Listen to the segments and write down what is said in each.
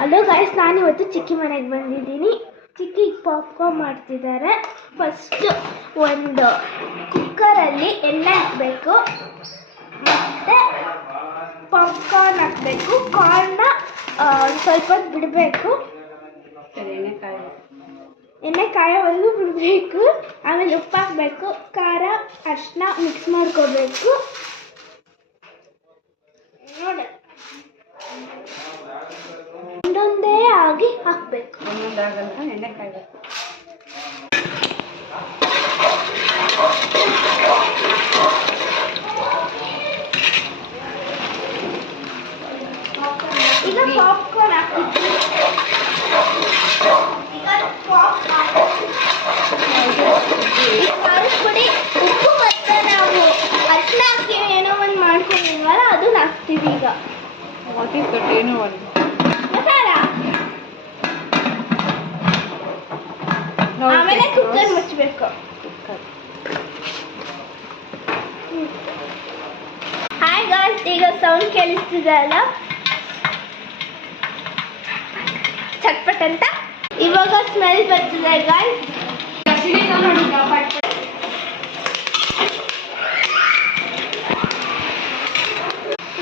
Hello guys, ನಾನಿವತ್ತು ಚಿಕ್ಕಿ ಮನೆಗೆ ಬಂದಿದ್ದೀನಿ. ಚಿಕ್ಕಿಗೆ ಪಾಪ್ಕಾರ್ನ್ ಮಾಡ್ತಿದ್ದಾರೆ. ಫಸ್ಟು ಒಂದು ಕುಕ್ಕರಲ್ಲಿ ಎಣ್ಣೆ ಹಾಕಬೇಕು, ಮತ್ತು ಪಾಪ್ಕಾರ್ನ್ ಹಾಕಬೇಕು. ಕಾರ್ನ ಸ್ವಲ್ಪ ಹೊತ್ತು ಬಿಡಬೇಕು, ಎಣ್ಣೆ ಕಾಯೋವರೆಗೂ ಬಿಡಬೇಕು. ಆಮೇಲೆ ಉಪ್ಪು ಹಾಕಬೇಕು, ಖಾರ ಅರಿಶಿನ ಮಿಕ್ಸ್ ಮಾಡ್ಕೋಬೇಕು. ನೋಡಿ, ಒಂದೊಂದೇ ಆಗಿ ಹಾಕಬೇಕು. ಒಂದೊಂದಾಗಲ್ಲ, ಎಣ್ಣೆ ಕಾಯಬೇಕು. ಈಗ ಪಾಪ್ಕಾರ್ನ್ ಹಾಕ್ತಿದ್ವಿ. ಖಾರದ ಪುಡಿ, ಉಪ್ಪು ಮತ್ತು ನಾವು ಅರಿಶಿನ ಹಾಕಿ ಏನೋ ಒಂದು ಮಾಡ್ಕೊಂಡಿದ್ವಲ್ಲ ಅದನ್ನ ಹಾಕ್ತೀವಿ. ಈಗ ಏನೋ ಒಂದು ಮಸಾಲ, ಆಮೇಲೆ ಕುಕ್ಕರ್ ಮುಚ್ಚಬೇಕು. ಹಾಯ್ ಗಾಯ್ಸ್, ಈಗ ಸೌಂಡ್ ಕೇಳಿಸ್ತಿದೆ ಅಲ್ಲ, ಚಟ್ಪಟ್ ಅಂತ. ಇವಾಗ ಸ್ಮೆಲ್ ಬರ್ತಿದೆ guys.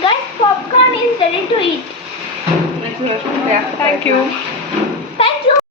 Guys, popcorn is ready to eat. Thank you.